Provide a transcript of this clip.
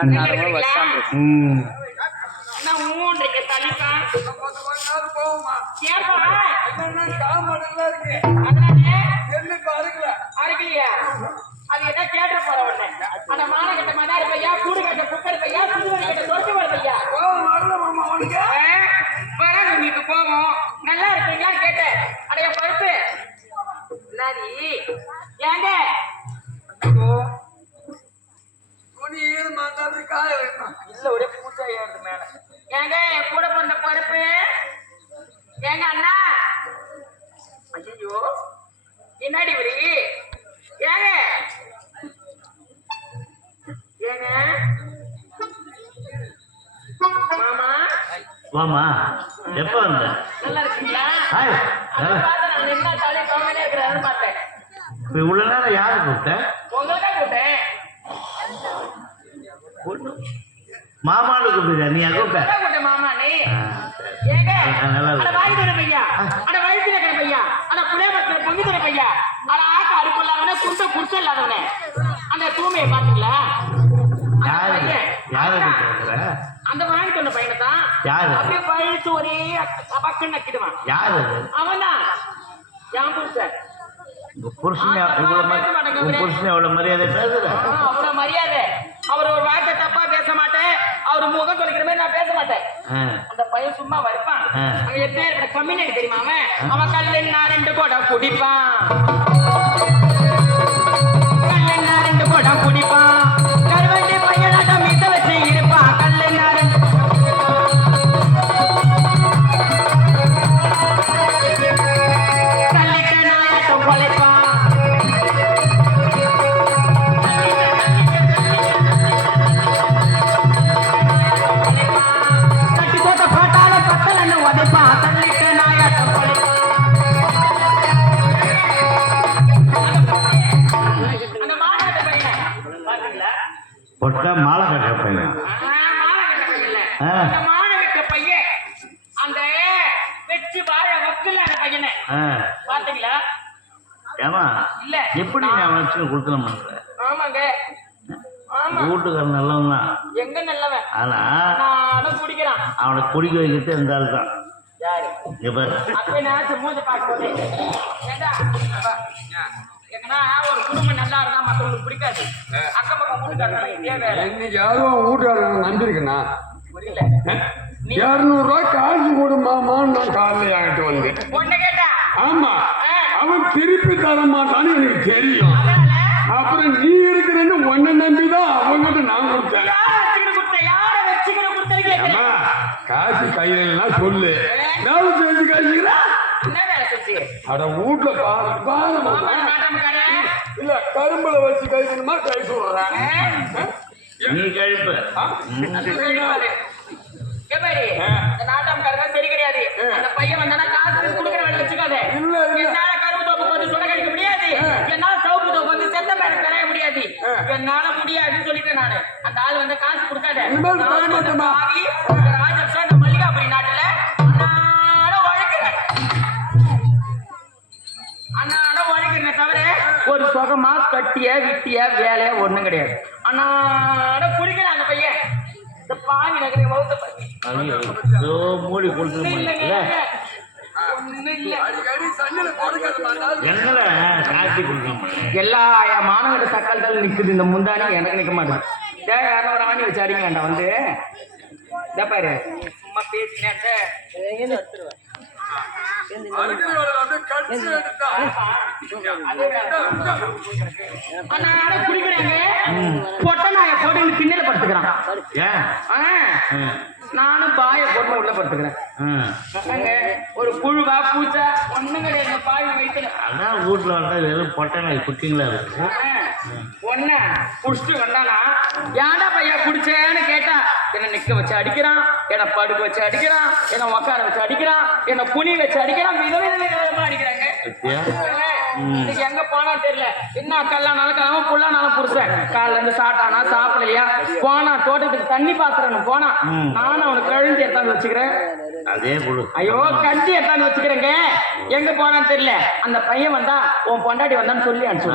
அது என்ன கேட்ட போற உடனே அந்த மான கட்ட மதாரி பையா கூடு கட்ட குக்கர் பையா சுடுவரி கட்ட தொட்டு வர பையா உங்களுக்கு போவோம் நல்லா இருக்கீங்களான்னு கேட்டேன். அடைய பருப்பு நரி ஏங்க இல்ல ஒரே பூச்சா ஏறுது மேல. ஏங்க என் கூட பிறந்த பருப்பு ஏங்க அண்ணா. ஐயோ என்னடி வரி ஏங்க ஏங்க மாமா வாமா எப்ப வந்த? நல்லா இருக்கீங்களா? என்ன தாலி கவனே இருக்கிறாரு பார்த்தேன். இவ்வளவு நேரம் யாரு கூப்பிட்ட? உங்கள்தான் கூப்பிட்டேன். மாமானு கூப்பிடுறியா? நீ கூப்பிட்ட மாமா நீ ஏங்க அட வாங்கி தர பையா அட வயிற்றுல இருக்கிற பையா அட புளியமரத்துல பொங்கி தர பையா அட ஆக்க அடுப்பு இல்லாதவனே குண்டை குடிச்ச இல்லாதவனே அந்த தூமையை பாத்தீங்களா? அந்த வாங்கி தந்த பையனை தான் அப்படியே பழிச்சு ஒரே பக்கம் நக்கிடுவான். யாரு அவன் தான் என் புருஷன். புருஷன் எவ்வளவு மரியாதை பேசுற? அவ்வளவு மரியாதை. அவர் ஒரு வார்த்தை தப்பா பேச மாட்டேன். அவர் முகம் தொலைக்கிற மாதிரி நான் பேச மாட்டேன். அந்த பையன் சும்மா வருப்பான். அவன் எப்ப கம்மினேட் தெரியுமா? அவன் கல்லுன்னா 2 கோடை குடிப்பான். கல்லுன்னா 2 கோடை குடிப்பான். கருவண்டி பையனாட்டம் மீட்ட வச்சு இருப்பான். கல்லுன்னா 2 கல்லிட்ட நாயாட்டம் கொலைப்பான். மாலை கட்ட பையன் பையன் அந்த வெச்சு வாழ வக்கல பையனை பாத்தீங்களா? ஏமா இல்ல எப்படி நான் வச்சு கொடுக்கணும் பண்ற? ஆமாங்க வீட்டுக்காரன் நல்லவன் தான். எங்க நல்லவன்? ஆனா நானும் குடிக்கிறான். அவனை குடிக்க வைக்கிறது எந்த ஆள் தான். யாரு? மூஞ்ச பார்க்க ஒரு குடும்பம் நல்லா இருந்தா மத்தவங்களுக்கு பிடிக்காது. அக்கம் பக்கம் வீட்டுக்காரன் நம்பிருக்கா புரியல. 200 ரூபாய் காசு கொடுமாமான்னு நான் காலையில் என்கிட்ட வந்து பொண்ணு கேட்டா ஆமா அவன் திருப்பி தர மாட்டான்னு எனக்கு தெரியும். அப்புறம் நீ இருக்கிறன்னு உன்னை நம்பிதான் அவங்ககிட்ட நான் கொடுத்தேன். காசு கையில சொல்லு வேலை செஞ்சு காசுங்களா? அட வீட்டுல இல்ல கரும்புல வச்சு கழிக்கணுமா கை சொல்றேன். நீ கழிப்பு நாட்டாமக்காரங்க சரி கிடையாது. அந்த பையன் வந்தானா காசு கொடுக்குற வேலை வச்சுக்காத. என்னால கரும்பு தோப்புக்கு வந்து சுட கடிக்க முடியாது. என்னால சவுப்பு தோப்பு வந்து செத்த மேல பெற முடியாது. என்னால முடியாதுன்னு சொல்லிட்டேன் நானு. அந்த ஆள் வந்து காசு கொடுக்காத. ராஜப்ஷா இந்த மல்லிகாபுரி நாட்டுல அண்ணாட உழைக்கிறேன் தவிர ஒரு சுகமா கட்டிய விட்டிய வேலையா ஒண்ணும் கிடையாது. அண்ணாட குடிக்கல அந்த பையன். இந்த பாவி நகர மூடி கொடுத்து எல்லா மாணவர சக்கல்கள் நிக்குது. இந்த முந்தானி எனக்கு நிக்க மாட்டேன். யாரும் ஒரு ஆணி வச்சு அடிங்க வேண்டாம். வந்து பாரு சும்மா பேசினேன். குடிக்கிறாங்க பொட்ட நாய போட்டு பின்னல படுத்துக்கிறான். நானும் பாய போட்டு உள்ள படுத்துக்கிறேன். ஒரு புழுவா பூச்சா ஒண்ணும் கிடையாது. பாய் வைக்கல. அதான் வீட்டுல வந்தா வெறும் பொட்ட நாய் குட்டிங்களா இருக்கு. ஒன்ன குடிச்சிட்டு வந்தானா யாடா பையா குடிச்சேன்னு கேட்டா என்ன நிக்க வச்சு அடிக்கிறான், என்ன படுக்க வச்சு அடிக்கிறான், என்ன உக்கார வச்சு அடிக்கிறான், என்ன புனி வச்சு அடிக்கிறான். விதவிதமா அடிக்கிறாங்க. இன்னைக்கு எங்க போனா தெரியல. என்ன கல்லானாலும் கிழமை புல்லானாலும் புருஷன் காலில இருந்து சாப்பிட்டானா சாப்பிடலையா போனா தோட்டத்துக்கு தண்ணி பாத்துறேன்னு போனா நானும் அவனுக்கு கழுந்து எடுத்தாந்து வச்சுக்கிறேன். அதே ஐயோ கஞ்சி எடுத்தாந்து வச்சுக்கிறேங்க. எங்க போனான்னு தெரியல. அந்த பையன் வந்தா உன் பொண்டாட்டி வந்தான்னு சொல்லி அனுப்பிச்சு.